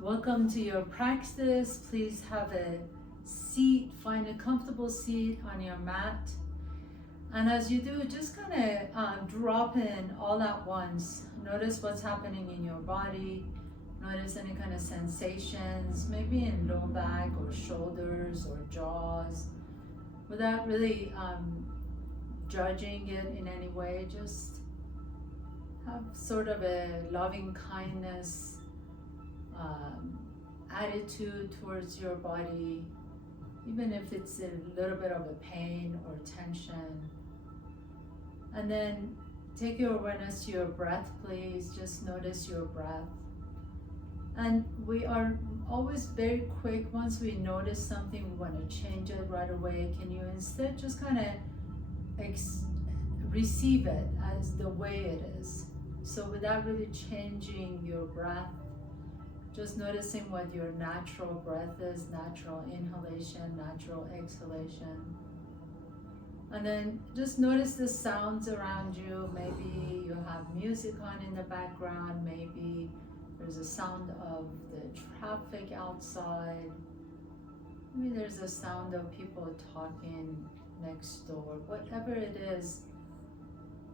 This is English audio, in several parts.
Welcome to your practice. Please have a seat, find a comfortable seat on your mat. And as you do, just kind of drop in all at once. Notice what's happening in your body. Notice any kind of sensations, maybe in low back or shoulders or jaws, without really judging it in any way. Just have sort of a loving kindness attitude towards your body, even if it's a little bit of a pain or tension. And then take your awareness to your breath, please. Just notice your breath. And we are always very quick. Once we notice something, we want to change it right away. Can you instead just kind of receive it as the way it is? So without really changing your breath, just noticing what your natural breath is, natural inhalation, natural exhalation. And then just notice the sounds around you. Maybe you have music on in the background. Maybe there's a sound of the traffic outside. Maybe there's a sound of people talking next door. Whatever it is,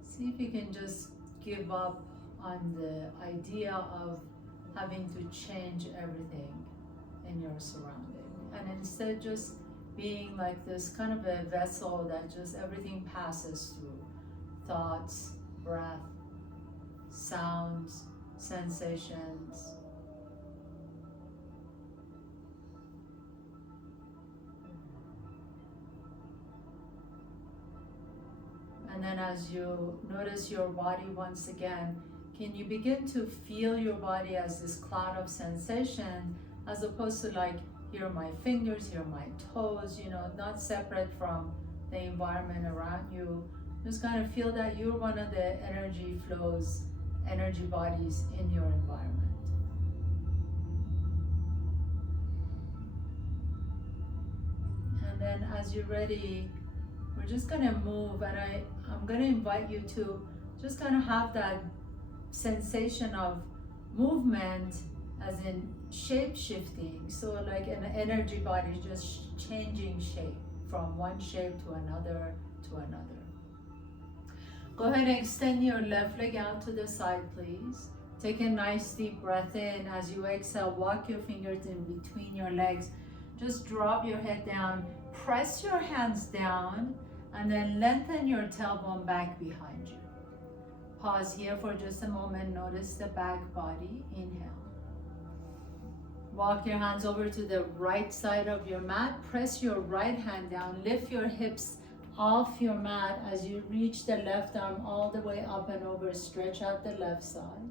see if you can just give up on the idea of having to change everything in your surrounding, and instead just being like this kind of a vessel that just everything passes through. Thoughts, breath, sounds, sensations. And then as you notice your body once again, can you begin to feel your body as this cloud of sensation, as opposed to like, here are my fingers, here are my toes, not separate from the environment around you. Just kind of feel that you're one of the energy flows, energy bodies in your environment. And then as you're ready, we're just gonna move, and I'm gonna invite you to just kind of have that sensation of movement, as in shape shifting. So like an energy body just changing shape from one shape to another to another. Go ahead and extend your left leg out to the side, please. Take a nice deep breath in. As you exhale, walk your fingers in between your legs. Just drop your head down, press your hands down, and then lengthen your tailbone back behind you. Pause here for just a moment. Notice the back body. Inhale. Walk your hands over to the right side of your mat. Press your right hand down. Lift your hips off your mat as you reach the left arm all the way up and over. Stretch out the left side.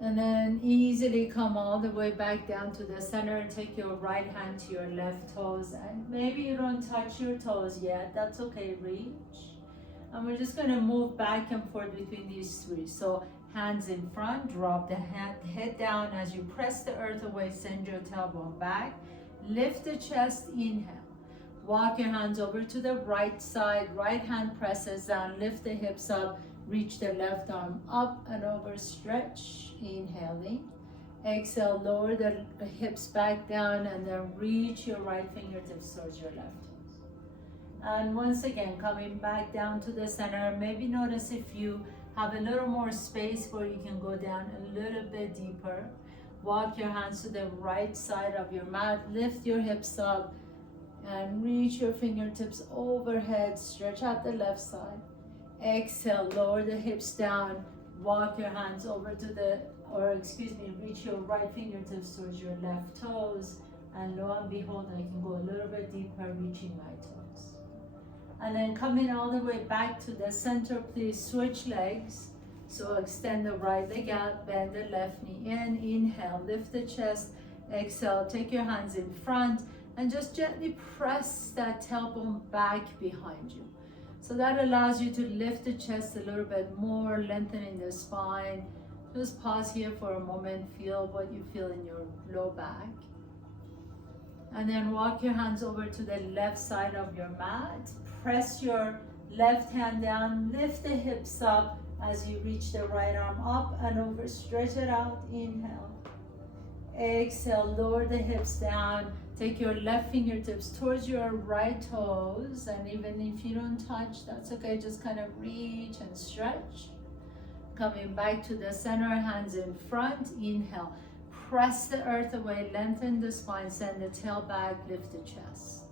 And then easily come all the way back down to the center. Take your right hand to your left toes. And maybe you don't touch your toes yet. That's okay. Reach. And we're just going to move back and forth between these three. So hands in front, drop the head down. As you press the earth away, send your tailbone back. Lift the chest, inhale. Walk your hands over to the right side. Right hand presses down, lift the hips up. Reach the left arm up and over, stretch, inhaling. Exhale, lower the hips back down, and then reach your right fingertips towards your left. And once again, coming back down to the center. Maybe notice if you have a little more space where you can go down a little bit deeper. Walk your hands to the right side of your mat. Lift your hips up and reach your fingertips overhead. Stretch out the left side. Exhale, lower the hips down. Walk your hands over to reach your right fingertips towards your left toes. And lo and behold, I can go a little bit deeper, reaching my toes. And then coming all the way back to the center, please switch legs. So extend the right leg out, bend the left knee in, inhale, lift the chest, exhale, take your hands in front, and just gently press that tailbone back behind you. So that allows you to lift the chest a little bit more, lengthening the spine. Just pause here for a moment, feel what you feel in your low back. And then walk your hands over to the left side of your mat. Press your left hand down, lift the hips up, As you reach the right arm up and over, stretch it out, inhale. Exhale, lower the hips down. Take your left fingertips towards your right toes, and even if you don't touch, that's okay. Just kind of reach and stretch. Coming back to the center, hands in front, inhale. Press the earth away, lengthen the spine, send the tail back, lift the chest.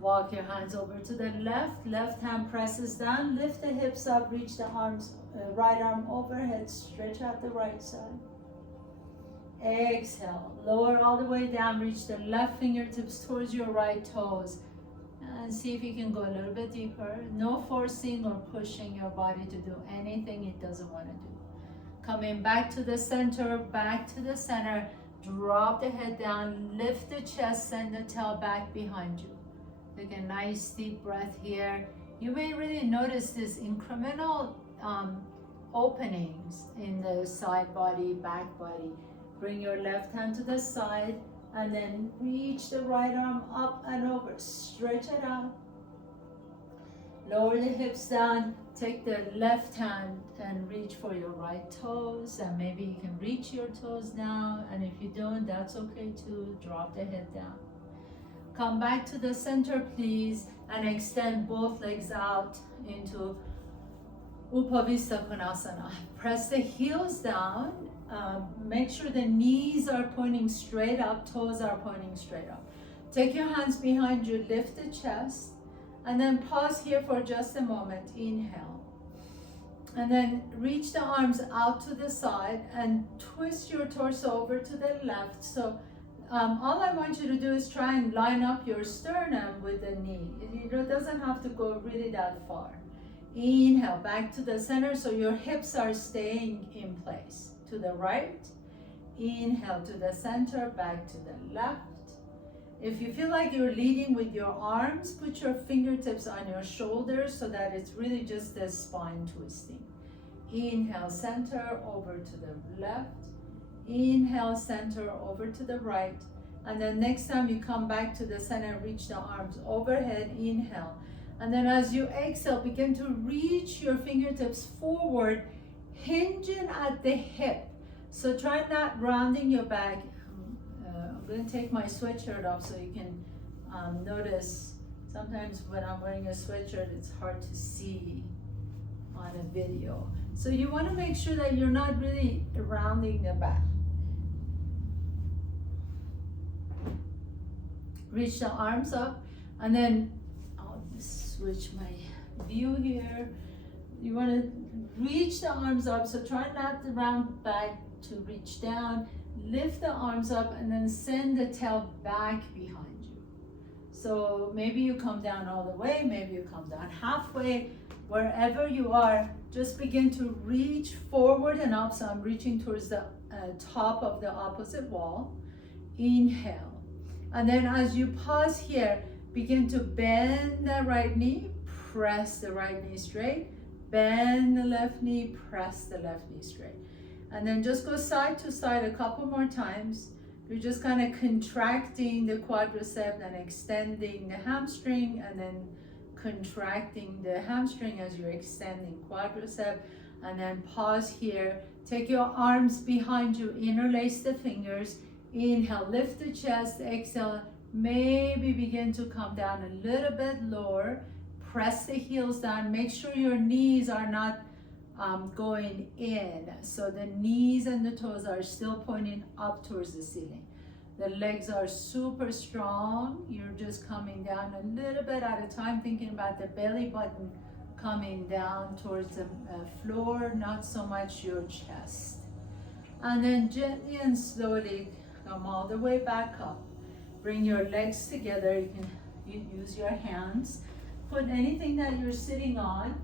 Walk your hands over to the left hand presses down, lift the hips up, reach the arms, right arm overhead, stretch out the right side. Exhale, lower all the way down, reach the left fingertips towards your right toes. And see if you can go a little bit deeper. No forcing or pushing your body to do anything it doesn't want to do. Coming back to the center, drop the head down, lift the chest, send the tail back behind you. Take a nice deep breath here. You may really notice this incremental openings in the side body, back body. Bring your left hand to the side and then reach the right arm up and over. Stretch it out. Lower the hips down. Take the left hand and reach for your right toes, and maybe you can reach your toes now, and if you don't, that's okay too. Drop the head down. Come back to the center, please, and extend both legs out into Vista konasana. Press the heels down. Make sure the knees are pointing straight up, toes are pointing straight up. Take your hands behind you, lift the chest, and then pause here for just a moment. Inhale. And then reach the arms out to the side and twist your torso over to the left. So all I want you to do is try and line up your sternum with the knee. It doesn't have to go really that far. Inhale, back to the center so your hips are staying in place. To the right, inhale to the center, back to the left. If you feel like you're leading with your arms, put your fingertips on your shoulders so that it's really just the spine twisting. Inhale, center, over to the left. Inhale, center, over to the right. And then next time you come back to the center, reach the arms overhead, inhale. And then as you exhale, begin to reach your fingertips forward, hinging at the hip. So try not rounding your back. I'm going to take my sweatshirt off so you can notice. Sometimes when I'm wearing a sweatshirt, it's hard to see on a video. So you want to make sure that you're not really rounding the back. Reach the arms up, and then I'll switch my view here. You want to reach the arms up, so try not to round back to reach down. Lift the arms up and then send the tail back behind you. So maybe you come down all the way, maybe you come down halfway. Wherever you are, just begin to reach forward and up. So I'm reaching towards the top of the opposite wall. Inhale. And then as you pause here, begin to bend the right knee, press the right knee straight. Bend the left knee, press the left knee straight. And then just go side to side a couple more times. You're just kind of contracting the quadricep and extending the hamstring, and then contracting the hamstring as you're extending quadricep. And then pause here. Take your arms behind you, interlace the fingers. Inhale, lift the chest. Exhale, maybe begin to come down a little bit lower. Press the heels down. Make sure your knees are not going in. So the knees and the toes are still pointing up towards the ceiling. The legs are super strong. You're just coming down a little bit at a time, thinking about the belly button coming down towards the floor, not so much your chest. And then gently and slowly come all the way back up. Bring your legs together. You can use your hands. Put anything that you're sitting on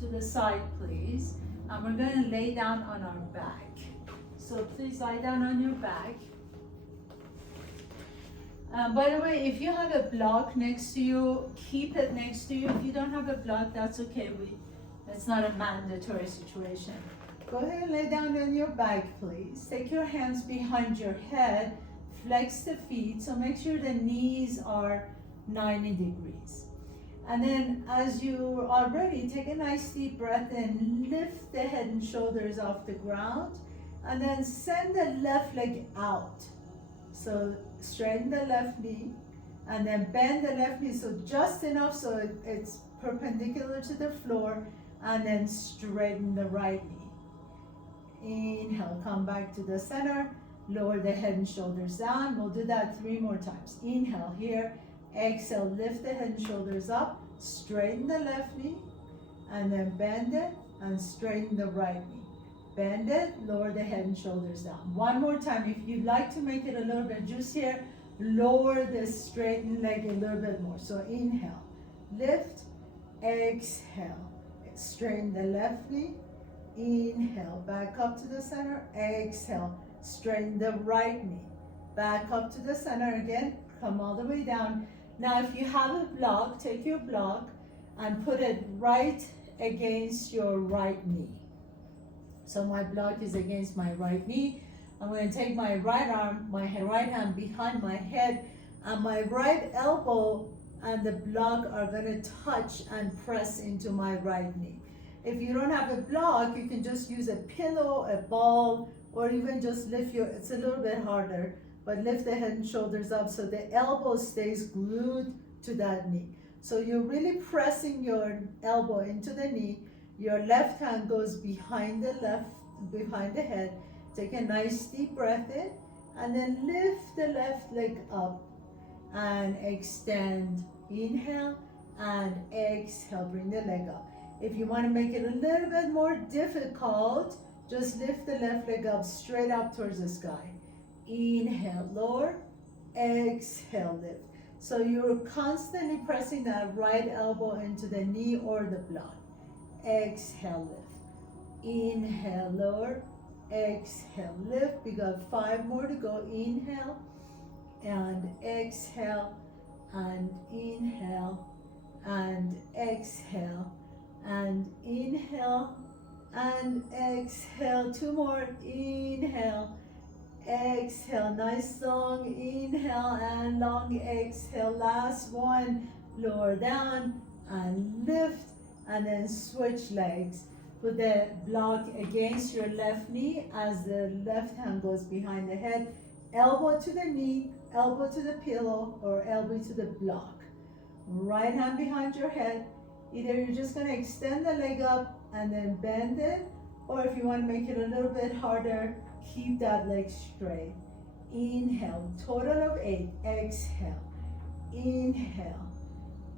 to the side, please. And we're going to lay down on our back. So please lie down on your back. By the way, if you have a block next to you, keep it next to you. If you don't have a block, that's okay. It's not a mandatory situation. Go ahead and lay down on your back, please. Take your hands behind your head. Flex the feet. So make sure the knees are 90 degrees. And then as you are ready, take a nice deep breath in, lift the head and shoulders off the ground, and then send the left leg out. So straighten the left knee, and then bend the left knee, so just enough so it's perpendicular to the floor, and then straighten the right knee. Inhale, come back to the center, lower the head and shoulders down. We'll do that 3 more times. Inhale here, exhale, lift the head and shoulders up, straighten the left knee, and then bend it and straighten the right knee. Bend it, lower the head and shoulders down. 1 more time. If you'd like to make it a little bit juicier, lower the straightened leg a little bit more. So inhale, lift, exhale, straighten the left knee, inhale, back up to the center, exhale, straighten the right knee, back up to the center again, come all the way down. Now if you have a block, take your block and put it right against your right knee. So my block is against my right knee. I'm going to take my right arm, my right hand behind my head, and my right elbow and the block are going to touch and press into my right knee. If you don't have a block, you can just use a pillow, a ball, or even just lift your, it's a little bit harder, but lift the head and shoulders up so the elbow stays glued to that knee. So you're really pressing your elbow into the knee. Your left hand goes behind the head. Take a nice deep breath in, and then lift the left leg up and extend. Inhale and exhale, bring the leg up. If you want to make it a little bit more difficult, just lift the left leg up, straight up towards the sky. Inhale, lower, exhale, lift. So you're constantly pressing that right elbow into the knee or the block. Exhale, lift. Inhale, lower, exhale, lift. We got 5 more to go. Inhale and exhale and inhale and exhale and inhale and exhale. 2 more. Inhale, exhale, nice long inhale and long exhale. Last one, lower down and lift, and then switch legs. Put the block against your left knee as the left hand goes behind the head. Elbow to the knee, elbow to the pillow, or elbow to the block. Right hand behind your head. Either you're just going to extend the leg up and then bend it, or if you want to make it a little bit harder, keep that leg straight. Inhale, total of 8. Exhale, inhale,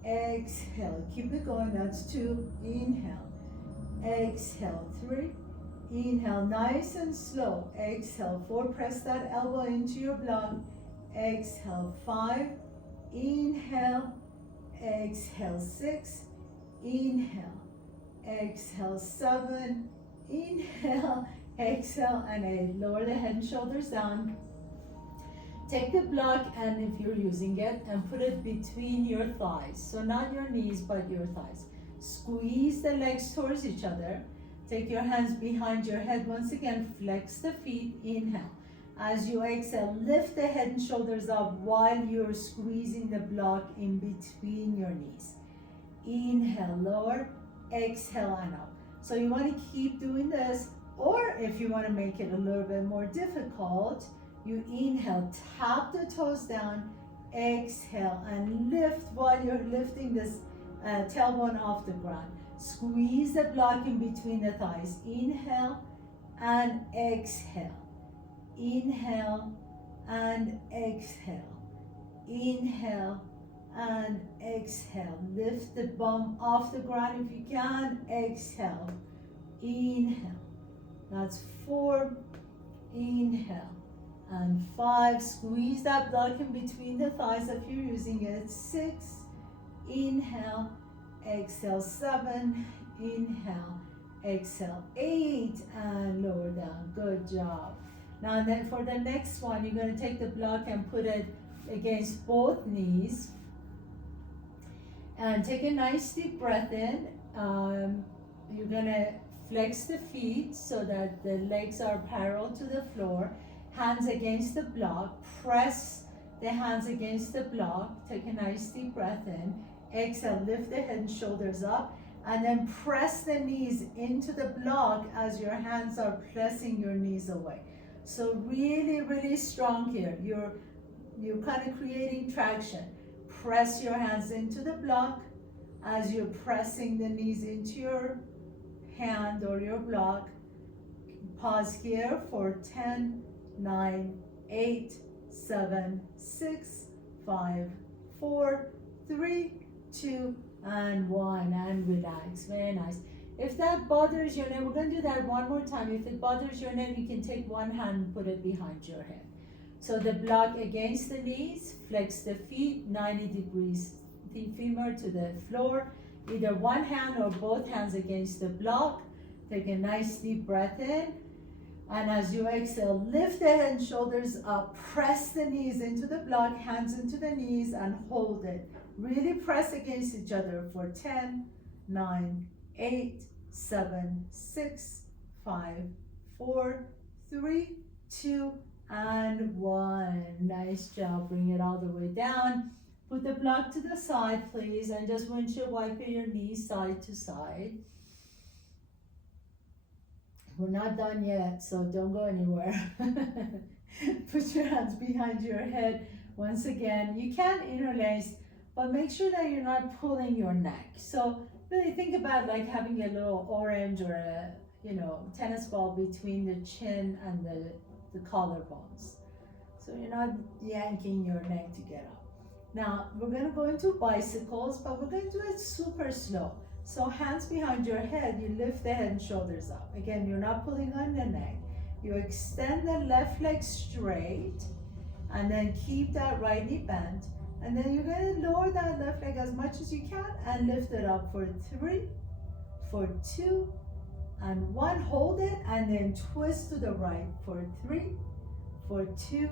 exhale. Keep it going. That's 2. Inhale, exhale. 3. Inhale, nice and slow. Exhale. 4. Press that elbow into your block. Exhale. 5. Inhale, exhale. 6. Inhale, exhale. 7. Inhale, exhale, and 8. Lower the head and shoulders down. Take the block, and if you're using it, and put it between your thighs. So not your knees, but your thighs. Squeeze the legs towards each other. Take your hands behind your head. Once again, flex the feet. Inhale. As you exhale, lift the head and shoulders up while you're squeezing the block in between your knees. Inhale, lower, exhale, and up. So you want to keep doing this, or if you want to make it a little bit more difficult, you inhale, tap the toes down, exhale, and lift while you're lifting this tailbone off the ground. Squeeze the block in between the thighs. Inhale and exhale. Inhale and exhale. Inhale and exhale. Lift the bum off the ground if you can. Exhale. Inhale. That's 4. Inhale. And 5. Squeeze that block in between the thighs if you're using it. 6. Inhale. Exhale. 7. Inhale. Exhale. 8. And lower down. Good job. Now then for the next one, you're going to take the block and put it against both knees. And take a nice deep breath in. You're going to flex the feet so that the legs are parallel to the floor. Hands against the block. Press the hands against the block. Take a nice deep breath in. Exhale, lift the head and shoulders up. And then press the knees into the block as your hands are pressing your knees away. So really, really strong here. You're kind of creating traction. Press your hands into the block as you're pressing the knees into your hand or your block. Pause here for 10, 9, 8, 7, 6, 5, 4, 3, 2, and 1, and relax. Very nice. If that bothers your neck, we're going to do that one more time. If it bothers your neck, you can take one hand and put it behind your head. So the block against the knees, flex the feet 90 degrees, the femur to the floor. Either one hand or both hands against the block. Take a nice deep breath in. And as you exhale, lift the head and shoulders up. Press the knees into the block, hands into the knees, and hold it. Really press against each other for 10, 9, 8, 7, 6, 5, 4, 3, 2, and 1. Nice job. Bring it all the way down. Put the block to the side, please, and just windshield wiper your knees side to side. We're not done yet, so don't go anywhere. Put your hands behind your head. Once again, you can interlace, but make sure that you're not pulling your neck. So really think about like having a little orange or a tennis ball between the chin and the collarbones. So you're not yanking your neck to get up. Now we're going to go into bicycles, but we're going to do it super slow. So hands behind your head, you lift the head and shoulders up. Again, you're not pulling on the neck. You extend the left leg straight, and then keep that right knee bent. And then you're going to lower that left leg as much as you can and lift it up for 3, for 2, and 1. Hold it, and then twist to the right for 3, for 2,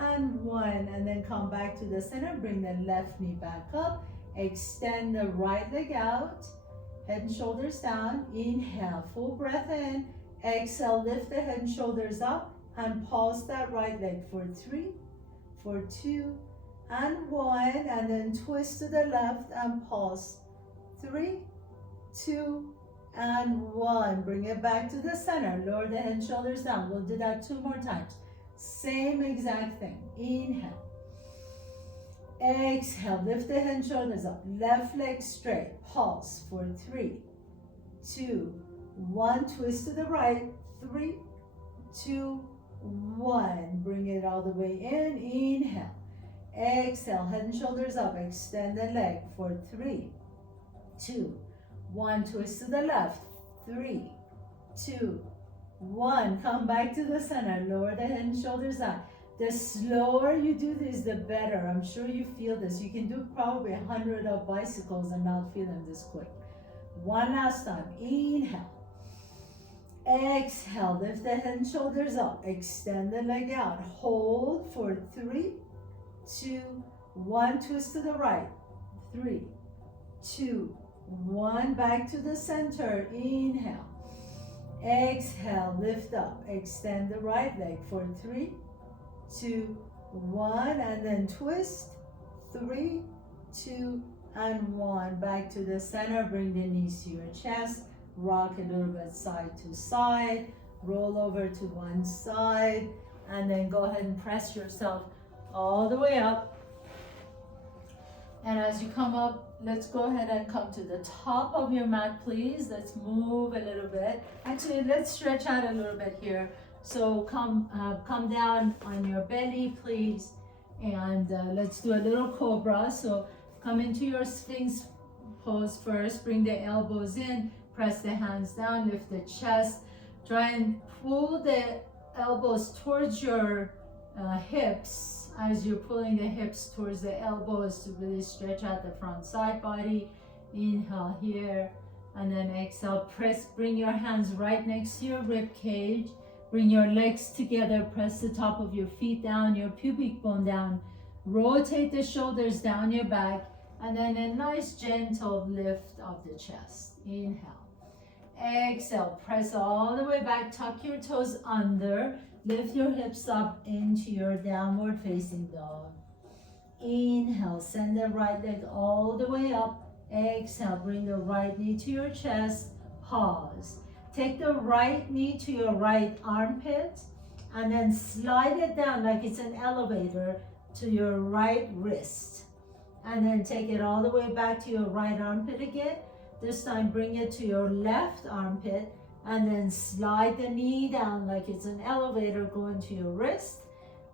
and 1. And then come back to the center. Bring the left knee back up. Extend the right leg out. Head and shoulders down. Inhale, full breath in. Exhale, lift the head and shoulders up. And pulse that right leg for 3, for 2, and 1. And then twist to the left and pulse. 3, 2, and 1. Bring it back to the center. Lower the head and shoulders down. We'll do that 2 more times. Same exact thing. Inhale. Exhale, lift the head and shoulders up. Left leg straight. Pulse for 3, 2, 1. Twist to the right. 3, 2, 1. Bring it all the way in. Inhale. Exhale, head and shoulders up. Extend the leg for 3, 2, 1. Twist to the left. 3, 2, 1. Come back to the center. Lower the head and shoulders down. The slower you do this, the better. I'm sure you feel this. You can do probably 100 of bicycles and not feel them this quick. One last time. Inhale. Exhale. Lift the head and shoulders up. Extend the leg out. Hold for 3, 2, 1. Twist to the right. 3, 2, 1. Back to the center. Inhale. Exhale. Lift up. Extend the right leg for 3, 2, 1, and then twist. 3, 2, and 1. Back to the center. Bring the knees to your chest. Rock a little bit side to side. Roll over to one side, and then go ahead and press yourself all the way up. And as you come up, let's go ahead and come to the top of your mat, please. Let's move a little bit. Actually, let's stretch out a little bit here. So come down on your belly, please, and let's do a little cobra. So come into your Sphinx pose first. Bring the elbows in, press the hands down, lift the chest. Try and pull the elbows towards your hips as you're pulling the hips towards the elbows to really stretch out the front side body. Inhale here, and then exhale. Bring your hands right next to your rib cage. Bring your legs together, press the top of your feet down, your pubic bone down. Rotate the shoulders down your back, and then a nice gentle lift of the chest. Inhale. Exhale, press all the way back, tuck your toes under, lift your hips up into your downward facing dog. Inhale, send the right leg all the way up. Exhale, bring the right knee to your chest. Pause. Take the right knee to your right armpit and then slide it down like it's an elevator to your right wrist. And then take it all the way back to your right armpit again. This time bring it to your left armpit and then slide the knee down like it's an elevator going to your wrist.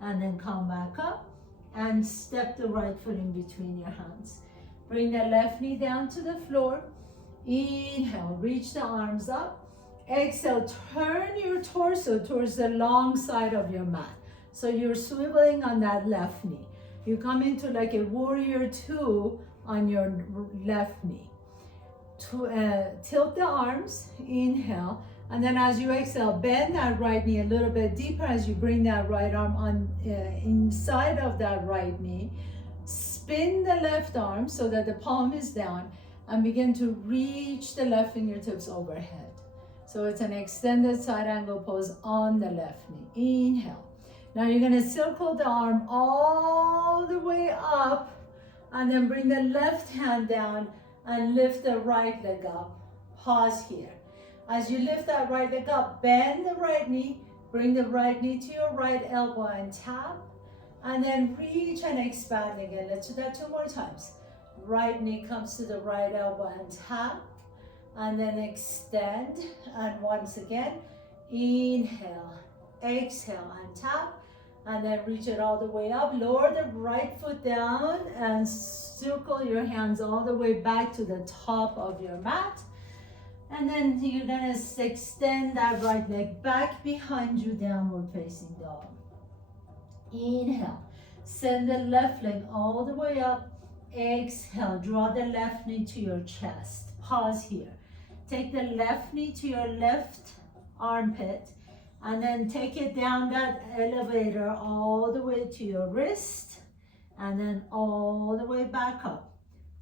And then come back up and step the right foot in between your hands. Bring the left knee down to the floor. Inhale, reach the arms up. Exhale, turn your torso towards the long side of your mat. So you're swiveling on that left knee. You come into like a warrior two on your left knee. Tilt the arms, inhale, and then as you exhale, bend that right knee a little bit deeper as you bring that right arm on inside of that right knee. Spin the left arm so that the palm is down and begin to reach the left fingertips overhead. So it's an extended side angle pose on the left knee. Inhale. Now you're gonna circle the arm all the way up and then bring the left hand down and lift the right leg up. Pause here. As you lift that right leg up, bend the right knee, bring the right knee to your right elbow and tap, and then reach and expand again. Let's do that 2 more times. Right knee comes to the right elbow and tap, and then extend, and once again, inhale, exhale, and tap, and then reach it all the way up. Lower the right foot down and circle your hands all the way back to the top of your mat. And then you're gonna extend that right leg back behind you, downward facing dog. Inhale, send the left leg all the way up. Exhale, draw the left knee to your chest. Pause here. Take the left knee to your left armpit and then take it down that elevator all the way to your wrist and then all the way back up.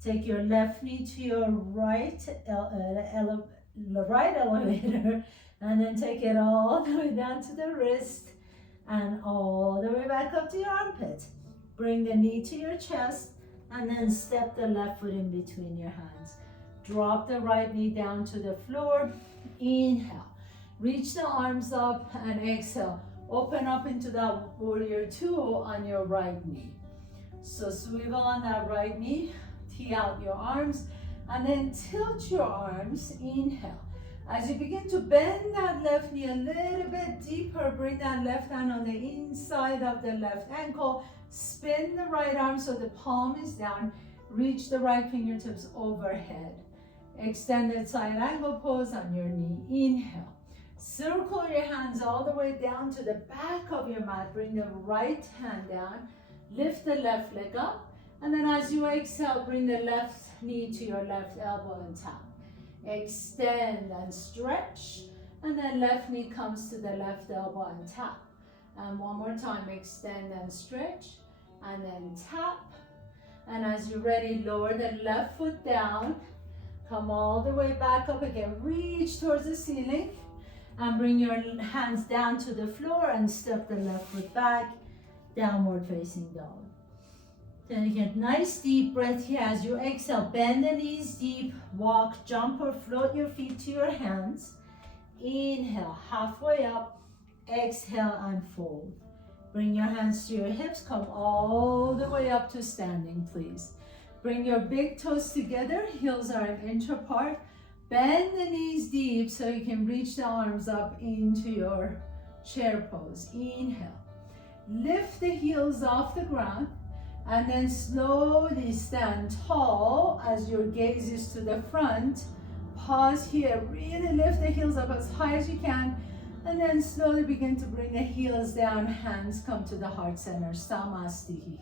Take your left knee to your right elevator and then take it all the way down to the wrist and all the way back up to your armpit. Bring the knee to your chest and then step the left foot in between your hands. Drop the right knee down to the floor. Inhale. Reach the arms up and exhale. Open up into that warrior two on your right knee. So swivel on that right knee. Tee out your arms and then tilt your arms. Inhale. As you begin to bend that left knee a little bit deeper, bring that left hand on the inside of the left ankle. Spin the right arm so the palm is down. Reach the right fingertips overhead. Extended side angle pose on your knee. Inhale. Circle your hands all the way down to the back of your mat. Bring the right hand down. Lift the left leg up. And then as you exhale, bring the left knee to your left elbow and tap. Extend and stretch. And then left knee comes to the left elbow and tap. And one more time, extend and stretch. And then tap. And as you're ready, lower the left foot down. Come all the way back up again. Reach towards the ceiling. And bring your hands down to the floor and step the left foot back. Downward facing dog. Then again, nice deep breath here. As you exhale, bend the knees deep. Walk, jump or float your feet to your hands. Inhale, halfway up. Exhale and fold. Bring your hands to your hips. Come all the way up to standing, please. Bring your big toes together. Heels are an inch apart. Bend the knees deep so you can reach the arms up into your chair pose. Inhale. Lift the heels off the ground and then slowly stand tall as your gaze is to the front. Pause here. Really lift the heels up as high as you can. And then slowly begin to bring the heels down, hands come to the heart center, Samasthihi.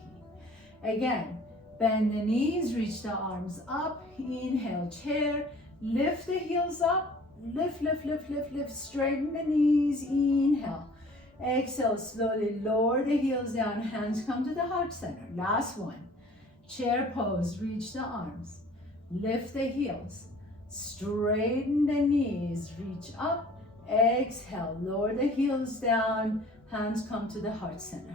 Again, bend the knees, reach the arms up, inhale, chair, lift the heels up, lift, lift, lift, lift, lift, straighten the knees, inhale. Exhale, slowly lower the heels down, hands come to the heart center. Last one, chair pose, reach the arms, lift the heels, straighten the knees, reach up. Exhale, lower the heels down, hands come to the heart center.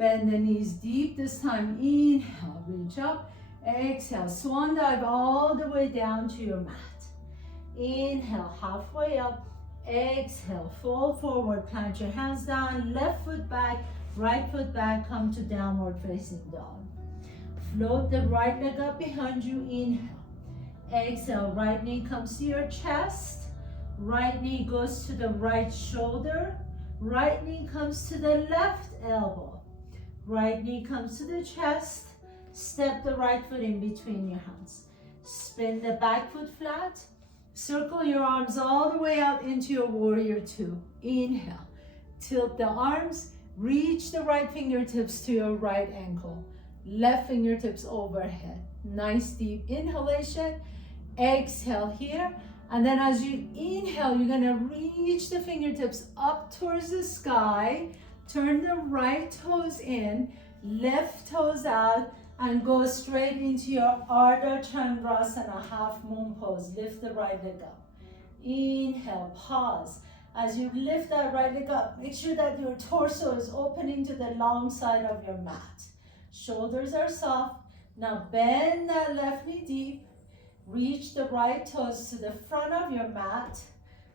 Bend the knees deep. This time, inhale, reach up. Exhale, swan dive all the way down to your mat. Inhale, halfway up. Exhale, fold forward, plant your hands down, left foot back, right foot back, come to downward facing dog. Float the right leg up behind you, inhale. Exhale, right knee comes to your chest, right knee goes to the right shoulder, right knee comes to the left elbow, right knee comes to the chest, step the right foot in between your hands. Spin the back foot flat, circle your arms all the way out into your warrior two. Inhale, tilt the arms, reach the right fingertips to your right ankle, left fingertips overhead. Nice deep inhalation. Exhale here, and then as you inhale, you're gonna reach the fingertips up towards the sky, turn the right toes in, left toes out, and go straight into your Ardha Chandrasana, half moon pose. Lift the right leg up. Inhale, pause. As you lift that right leg up, make sure that your torso is opening to the long side of your mat. Shoulders are soft. Now bend that left knee deep. Reach the right toes to the front of your mat.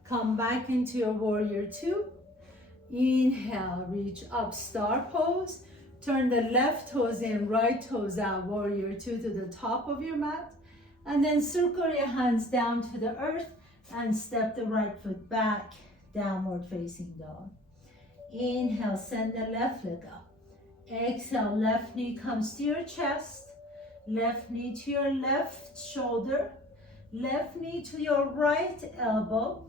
Come back into your warrior two. Inhale, reach up, star pose. Turn the left toes in, right toes out, warrior two to the top of your mat. And then circle your hands down to the earth and step the right foot back, downward facing dog. Inhale, send the left leg up. Exhale, left knee comes to your chest. Left knee to your left shoulder, left knee to your right elbow,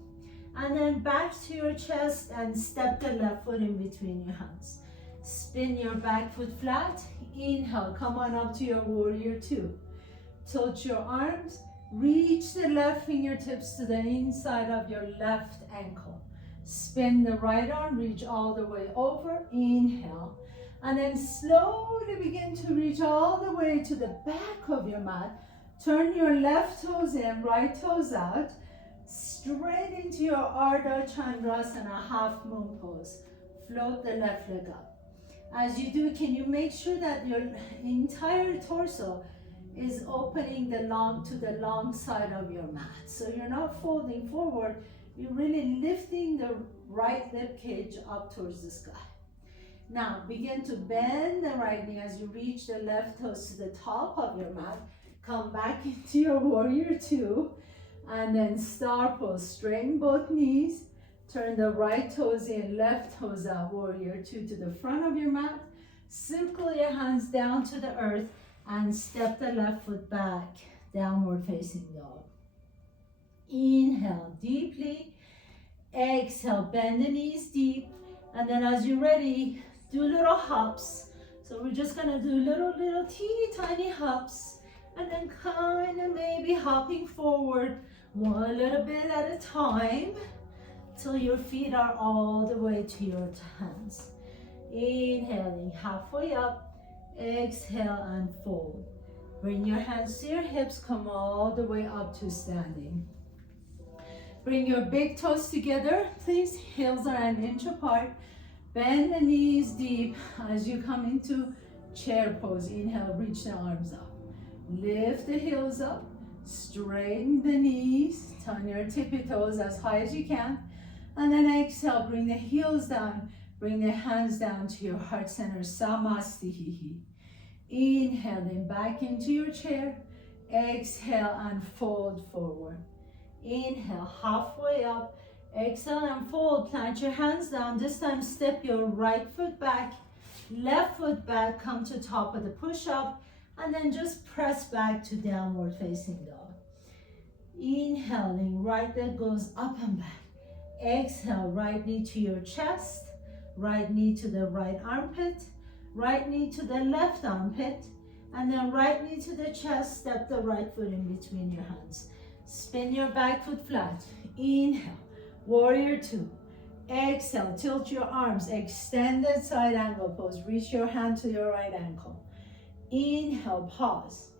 and then back to your chest and step the left foot in between your hands. Spin your back foot flat. Inhale, come on up to your warrior two. Tilt your arms, reach the left fingertips to the inside of your left ankle. Spin the right arm, reach all the way over. Inhale. And then slowly begin to reach all the way to the back of your mat. Turn your left toes in, right toes out. Straight into your Ardha Chandrasana, half moon pose. Float the left leg up. As you do, can you make sure that your entire torso is opening to the long side of your mat? So you're not folding forward, you're really lifting the right rib cage up towards the sky. Now, begin to bend the right knee as you reach the left toes to the top of your mat. Come back into your warrior two. And then star pose. Straighten both knees. Turn the right toes in, left toes out. Warrior two to the front of your mat. Circle your hands down to the earth. And step the left foot back. Downward facing dog. Inhale deeply. Exhale, bend the knees deep. And then as you're ready, do little hops. So we're just gonna do little teeny tiny hops, and then kind of maybe hopping forward one little bit at a time till your feet are all the way to your hands. Inhaling halfway up, exhale and fold. Bring your hands to your hips, come all the way up to standing. Bring your big toes together, please. Heels are an inch apart. Bend the knees deep as you come into chair pose. Inhale, reach the arms up. Lift the heels up, straighten the knees, turn your tippy toes as high as you can. And then exhale, bring the heels down, bring the hands down to your heart center, Samastihi. Inhaling back into your chair. Exhale and fold forward. Inhale, halfway up. Exhale and fold, plant your hands down. This time step your right foot back, left foot back, come to top of the push-up, and then just press back to downward facing dog. Inhaling, right leg goes up and back. Exhale, right knee to your chest, right knee to the right armpit, right knee to the left armpit, and then right knee to the chest, step the right foot in between your hands. Spin your back foot flat. Inhale. Warrior two. Exhale, tilt your arms, extended side angle pose. Reach your hand to your right ankle. Inhale, pause.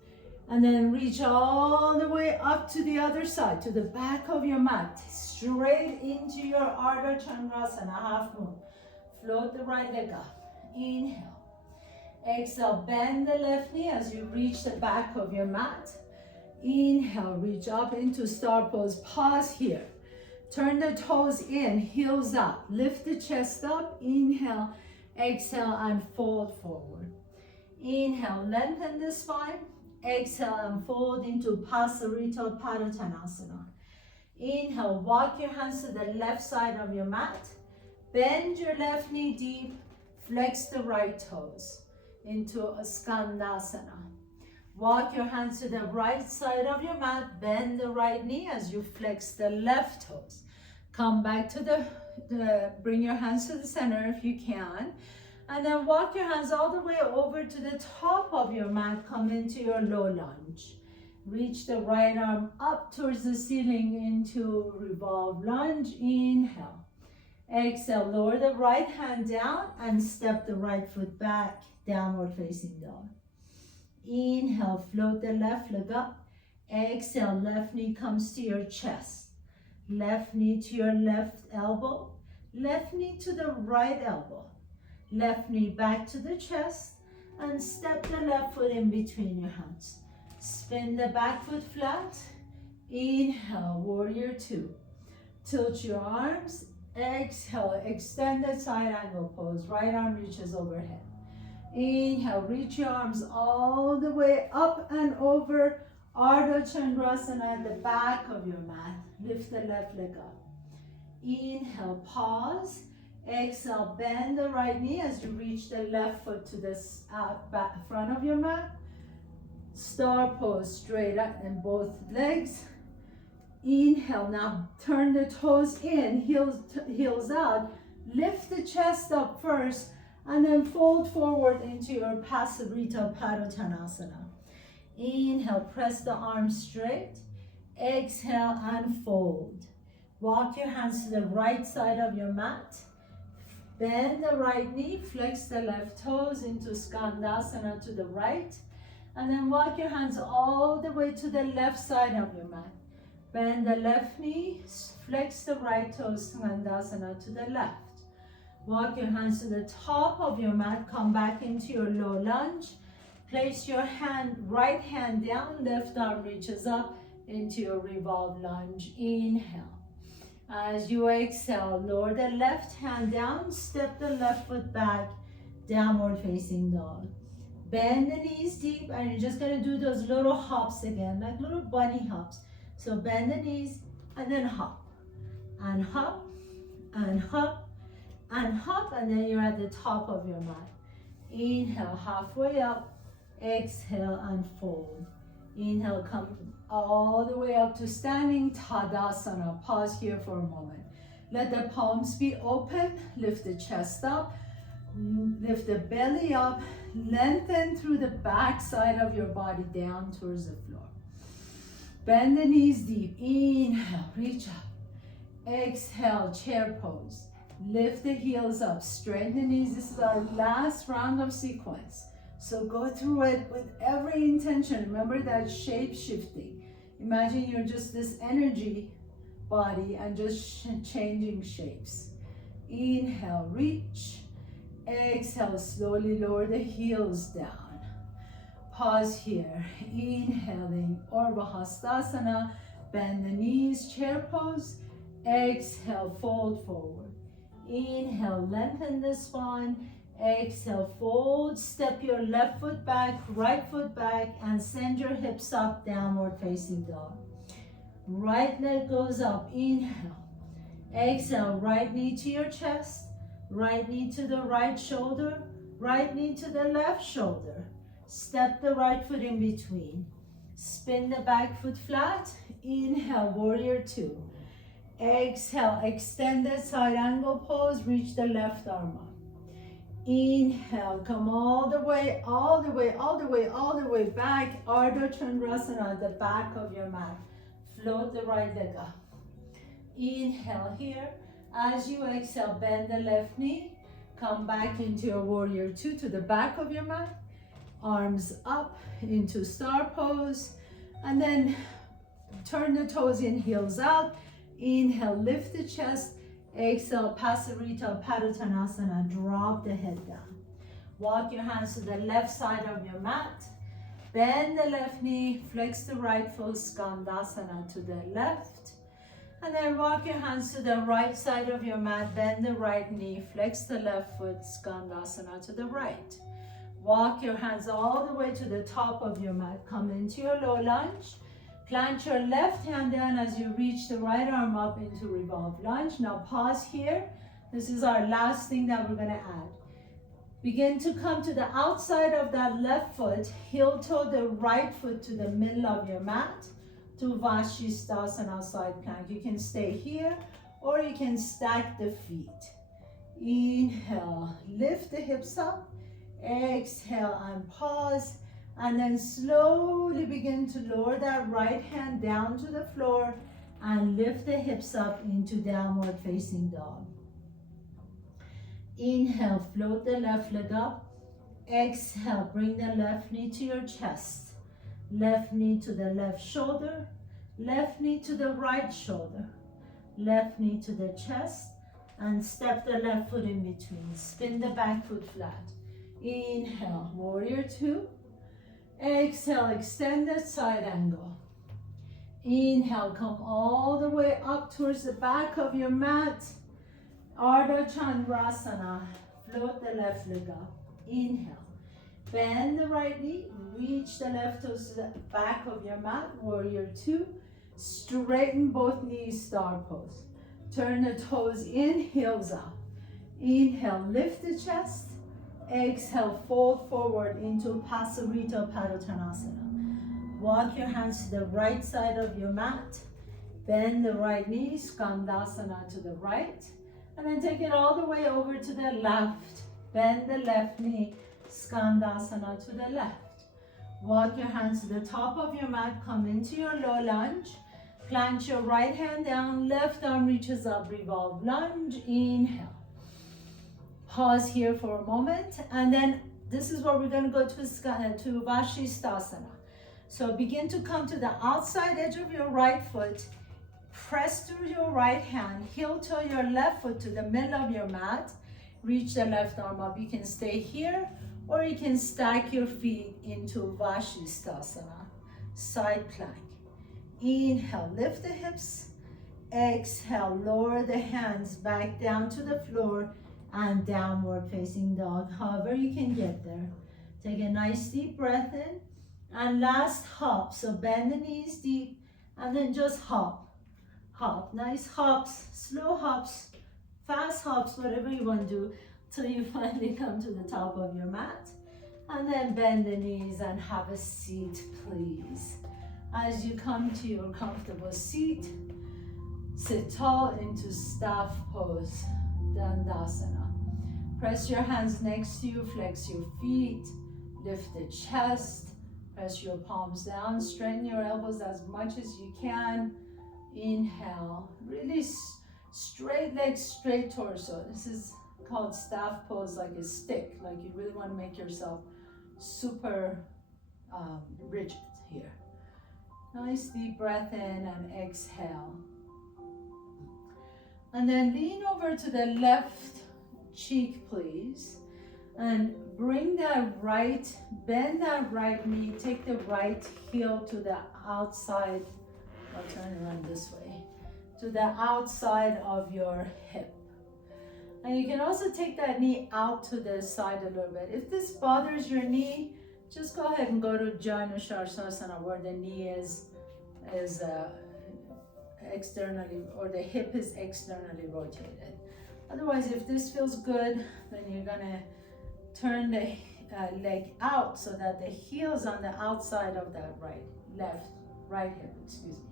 And then reach all the way up to the other side, to the back of your mat. Straight into your Ardha Chandrasana, half moon. Float the right leg up. Inhale. Exhale, bend the left knee as you reach the back of your mat. Inhale, reach up into star pose. Pause here. Turn the toes in, heels up. Lift the chest up. Inhale, exhale, and fold forward. Inhale, lengthen the spine. Exhale, and fold into Pasarita Padottanasana. Inhale, walk your hands to the left side of your mat. Bend your left knee deep. Flex the right toes into a Skandasana. Walk your hands to the right side of your mat. Bend the right knee as you flex the left toes. Come back to bring your hands to the center if you can. And then walk your hands all the way over to the top of your mat. Come into your low lunge. Reach the right arm up towards the ceiling into revolve lunge. Inhale. Exhale, lower the right hand down and step the right foot back, downward facing dog. Inhale, float the left leg up. Exhale, left knee comes to your chest. Left knee to your left elbow. Left knee to the right elbow. Left knee back to the chest. And step the left foot in between your hands. Spin the back foot flat. Inhale, warrior two. Tilt your arms. Exhale, extended side angle pose. Right arm reaches overhead. Inhale, reach your arms all the way up and over Ardha Chandrasana at the back of your mat. Lift the left leg up. Inhale, pause. Exhale, bend the right knee as you reach the left foot to the front of your mat. Star pose, straight up in both legs. Inhale, now turn the toes in, heels out. Lift the chest up first and then fold forward into your Pasarita Padottanasana. Inhale, press the arms straight. Exhale and fold. Walk your hands to the right side of your mat. Bend the right knee, flex the left toes into Skandasana to the right. And then walk your hands all the way to the left side of your mat. Bend the left knee, flex the right toes, Skandasana to the left. Walk your hands to the top of your mat, come back into your low lunge. Place your right hand down, left arm reaches up into your revolve lunge. Inhale. As you exhale, lower the left hand down, step the left foot back, downward facing dog. Bend the knees deep and you're just gonna do those little hops again, like little bunny hops. So bend the knees and then hop, and hop, and hop, and hop, and then you're at the top of your mat. Inhale, halfway up, exhale and fold. Inhale, come all the way up to standing Tadasana. Pause here for a moment. Let the palms be open, lift the chest up, lift the belly up, lengthen through the back side of your body down towards the floor. Bend the knees deep. Inhale, reach up. Exhale, chair pose. Lift the heels up, straighten the knees. This is our last round of sequence. So go through it with every intention. Remember that shape shifting. Imagine you're just this energy body and just changing shapes. Inhale, reach. Exhale, slowly lower the heels down. Pause here. Inhaling, Urdhva Hastasana. Bend the knees, chair pose. Exhale, fold forward. Inhale, lengthen the spine. Exhale, fold. Step your left foot back, right foot back, and send your hips up, downward facing dog. Right leg goes up. Inhale. Exhale, right knee to your chest. Right knee to the right shoulder. Right knee to the left shoulder. Step the right foot in between. Spin the back foot flat. Inhale, warrior two. Exhale, extended side angle pose. Reach the left arm up. Inhale, come all the way, all the way, all the way, all the way back. Ardha Chandrasana at the back of your mat. Float the right leg up. Inhale here. As you exhale, bend the left knee. Come back into your warrior two to the back of your mat. Arms up into star pose. And then turn the toes in, heels out. Inhale, lift the chest. Exhale, Pasarita Padottanasana. Drop the head down. Walk your hands to the left side of your mat. Bend the left knee, flex the right foot, Skandasana to the left. And then walk your hands to the right side of your mat, bend the right knee, flex the left foot, Skandasana to the right. Walk your hands all the way to the top of your mat. Come into your low lunge. Plant your left hand down as you reach the right arm up into revolve lunge. Now pause here. This is our last thing that we're gonna add. Begin to come to the outside of that left foot, heel toe the right foot to the middle of your mat to Vashisthasana side plank. You can stay here or you can stack the feet. Inhale, lift the hips up. Exhale and pause. And then slowly begin to lower that right hand down to the floor and lift the hips up into downward facing dog. Inhale, float the left leg up. Exhale, bring the left knee to your chest. Left knee to the left shoulder. Left knee to the right shoulder. Left knee to the chest. And step the left foot in between. Spin the back foot flat. Inhale, warrior two. Exhale, extend that side angle. Inhale, come all the way up towards the back of your mat. Ardha Chandrasana, float the left leg up. Inhale, bend the right knee, reach the left toes to the back of your mat, warrior two. Straighten both knees, star pose. Turn the toes in, heels up. Inhale, lift the chest. Exhale, fold forward into Pasarita Padottanasana. Walk your hands to the right side of your mat. Bend the right knee, Skandasana to the right. And then take it all the way over to the left. Bend the left knee, Skandasana to the left. Walk your hands to the top of your mat, come into your low lunge. Plant your right hand down, left arm reaches up, revolve lunge, inhale. Pause here for a moment, and then this is where we're gonna go to Vashisthasana. So begin to come to the outside edge of your right foot, press through your right hand, heel toe your left foot to the middle of your mat, reach the left arm up. You can stay here, or you can stack your feet into Vashisthasana, side plank. Inhale, lift the hips. Exhale, lower the hands back down to the floor and downward facing dog, however you can get there. Take a nice deep breath in, and last hop. So bend the knees deep, and then just hop. Hop, nice hops, slow hops, fast hops, whatever you want to do, till you finally come to the top of your mat. And then bend the knees and have a seat, please. As you come to your comfortable seat, sit tall into staff pose, Dandasana. Press your hands next to you, flex your feet, lift the chest, press your palms down, straighten your elbows as much as you can. Inhale, really straight legs, straight torso. This is called staff pose, like a stick, like you really want to make yourself super rigid here. Nice deep breath in and exhale. And then lean over to the left cheek, please. And bring that right, bend that right knee, take the right heel to the outside. I'll turn it around this way, to the outside of your hip. And you can also take that knee out to the side a little bit. If this bothers your knee, just go ahead and go to Janushasana, where the knee is externally, or the hip is externally rotated. Otherwise, if this feels good, then you're gonna turn the leg out so that the heel is on the outside of that right hip, excuse me.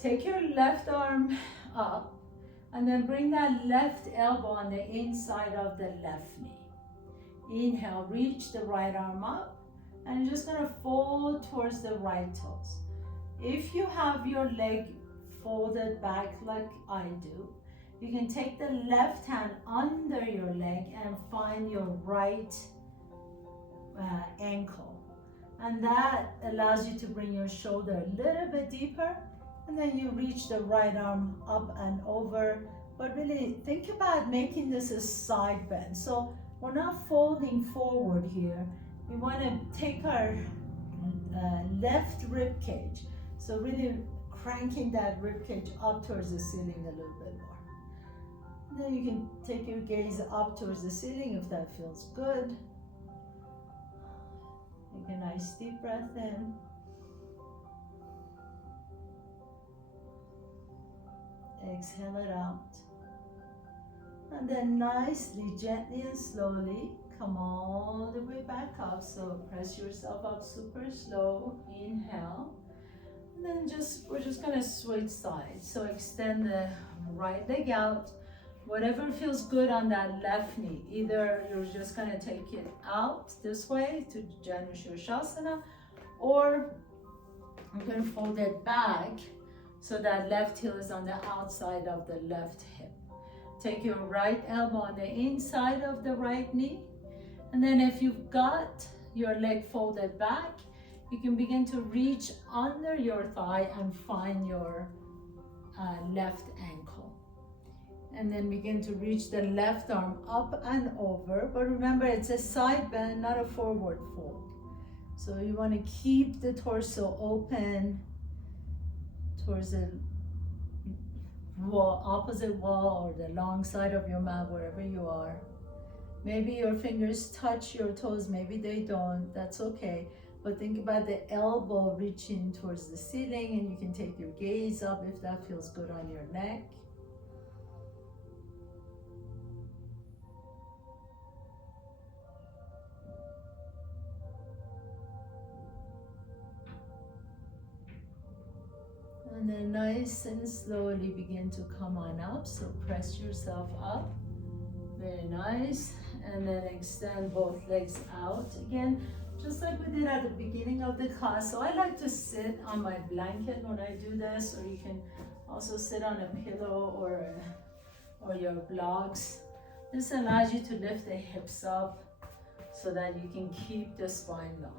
Take your left arm up, and then bring that left elbow on the inside of the left knee. Inhale, reach the right arm up, and you're just gonna fold towards the right toes. If you have your leg folded back like I do, you can take the left hand under your leg and find your right ankle. And that allows you to bring your shoulder a little bit deeper, and then you reach the right arm up and over. But really think about making this a side bend. So We're not folding forward here. We want to take our left rib cage. So really cranking that rib cage up towards the ceiling a little bit more. And then you can take your gaze up towards the ceiling if that feels good. Take a nice deep breath in. Exhale it out. And then nicely, gently and slowly come all the way back up. So press yourself up super slow. Inhale. And then we're just gonna switch sides. So extend the right leg out. Whatever feels good on that left knee. Either you're just gonna take it out this way to Janu Shirshasana, or I'm gonna fold it back so that left heel is on the outside of the left hip. Take your right elbow on the inside of the right knee. And then if you've got your leg folded back, you can begin to reach under your thigh and find your left ankle. And then begin to reach the left arm up and over. But remember, it's a side bend, not a forward fold. So you want to keep the torso open towards the wall, opposite wall, or the long side of your mat, wherever you are. Maybe your fingers touch your toes, maybe they don't, that's okay. But think about the elbow reaching towards the ceiling, and you can take your gaze up if that feels good on your neck. And then nice and slowly begin to come on up. So press yourself up. Very nice. And then extend both legs out again, just like we did at the beginning of the class. So I like to sit on my blanket when I do this, or you can also sit on a pillow or your blocks. This allows you to lift the hips up so that you can keep the spine long.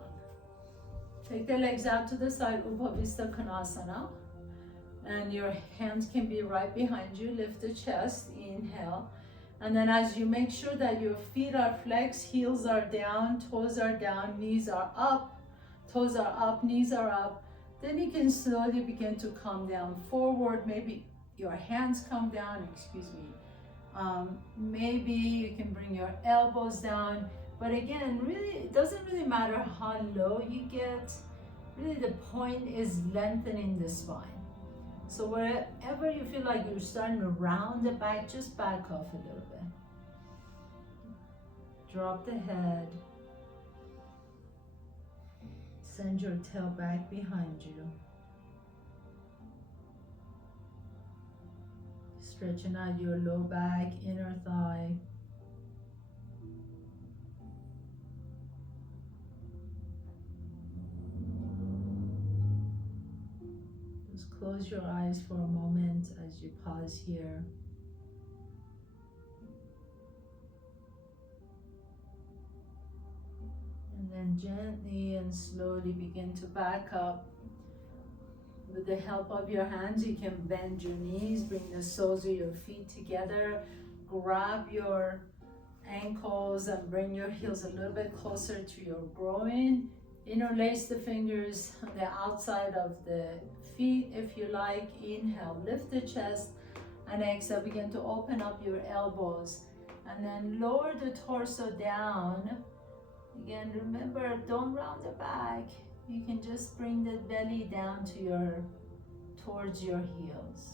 Take the legs out to the side, Vista konasana. And your hands can be right behind you. Lift the chest, inhale. And then as you make sure that your feet are flexed, heels are down, toes are down, knees are up, toes are up, knees are up, then you can slowly begin to come down forward. Maybe your hands come down, maybe you can bring your elbows down. But again, really, it doesn't really matter how low you get. Really, the point is lengthening the spine. So wherever you feel like you're starting to round the back, just back off a little bit. Drop the head. Send your tail back behind you. Stretching out your low back, inner thigh. Close your eyes for a moment as you pause here. And then gently and slowly begin to back up. With the help of your hands, you can bend your knees, bring the soles of your feet together, grab your ankles and bring your heels a little bit closer to your groin. Interlace the fingers on the outside of the feet if you like. Inhale, lift the chest, and exhale, begin to open up your elbows. And then lower the torso down. Again, remember, don't round the back. You can just bring the belly down to towards your heels.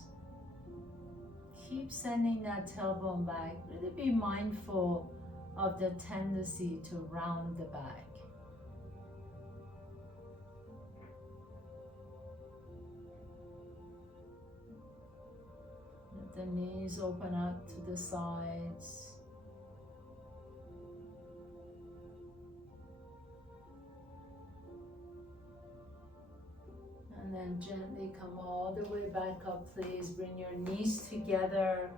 Keep sending that tailbone back. Really be mindful of the tendency to round the back. The knees open up to the sides. And then gently come all the way back up, please. Bring your knees together.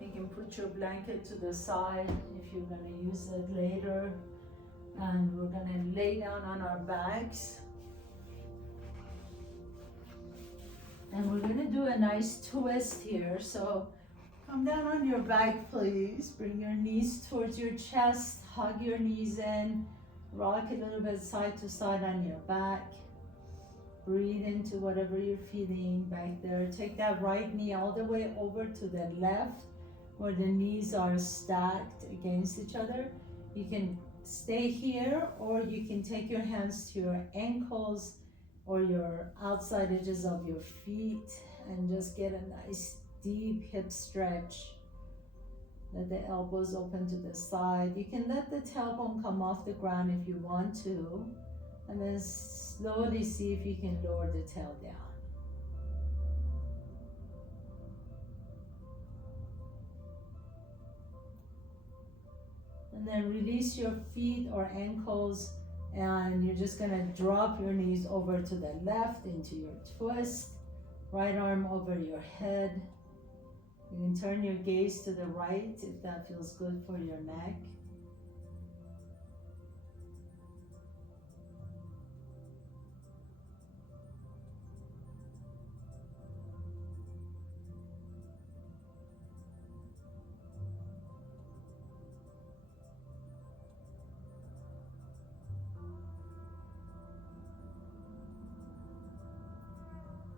You can put your blanket to the side if you're going to use it later. And we're going to lay down on our backs. And we're going to do a nice twist here. So come down on your back, please. Bring your knees towards your chest, hug your knees in, rock a little bit side to side on your back. Breathe into whatever you're feeling back there. Take that right knee all the way over to the left where the knees are stacked against each other. You can stay here, or you can take your hands to your ankles or your outside edges of your feet and just get a nice deep hip stretch. Let the elbows open to the side. You can let the tailbone come off the ground if you want to, and then slowly see if you can lower the tail down. And then release your feet or ankles, and you're just gonna drop your knees over to the left into your twist. Right arm over your head. You can turn your gaze to the right if that feels good for your neck.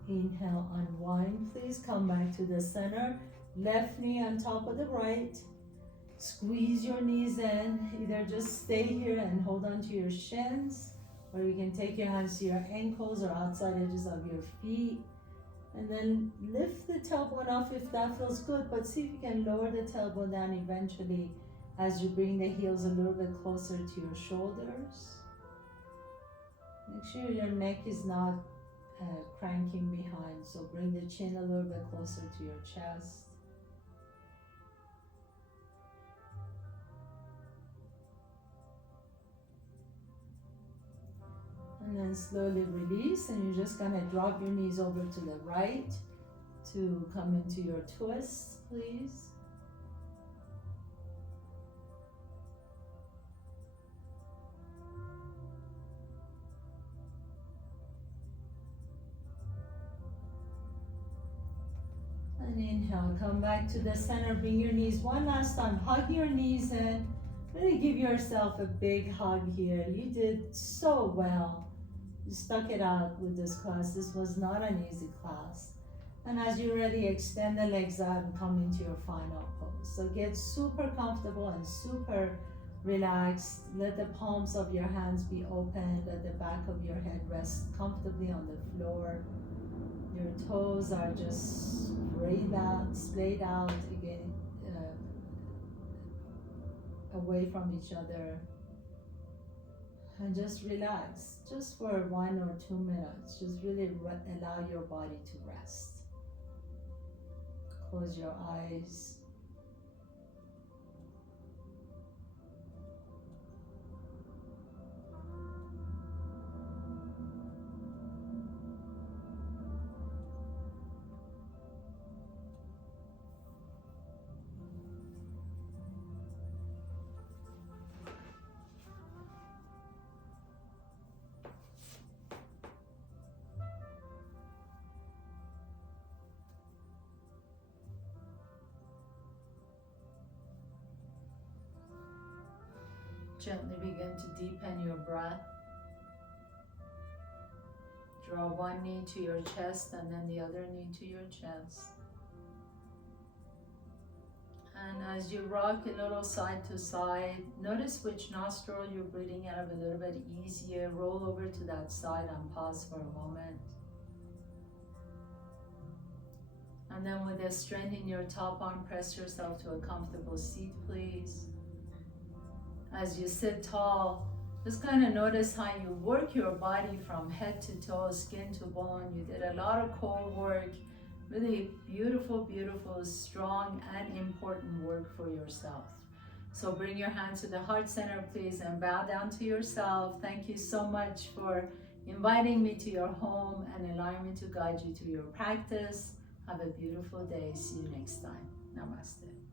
Inhale, unwind. Please come back to the center. Left knee on top of the right. Squeeze your knees in. Either just stay here and hold on to your shins, or you can take your hands to your ankles or outside edges of your feet. And then lift the tailbone off if that feels good, but see if you can lower the tailbone down eventually as you bring the heels a little bit closer to your shoulders. Make sure your neck is not cranking behind, so bring the chin a little bit closer to your chest. And then slowly release, and you're just gonna drop your knees over to the right to come into your twist, please. And inhale, come back to the center, bring your knees one last time, hug your knees in. Really give yourself a big hug here. You did so well. You stuck it out with this class. This was not an easy class. And as you're ready, extend the legs out and come into your final pose. So get super comfortable and super relaxed. Let the palms of your hands be open. Let the back of your head rest comfortably on the floor. Your toes are just splayed out again, away from each other. And just relax, just for 1 or 2 minutes. Just really allow your body to rest. Close your eyes. Gently begin to deepen your breath. Draw one knee to your chest and then the other knee to your chest. And as you rock a little side to side, notice which nostril you're breathing out of a little bit easier. Roll over to that side and pause for a moment. And then with a strength in your top arm, press yourself to a comfortable seat, please. As you sit tall, just kind of notice how you work your body from head to toe, skin to bone. You did a lot of core work, really beautiful, beautiful, strong and important work for yourself. So bring your hands to the heart center, please, and bow down to yourself. Thank you so much for inviting me to your home and allowing me to guide you through your practice. Have a beautiful day. See you next time. Namaste.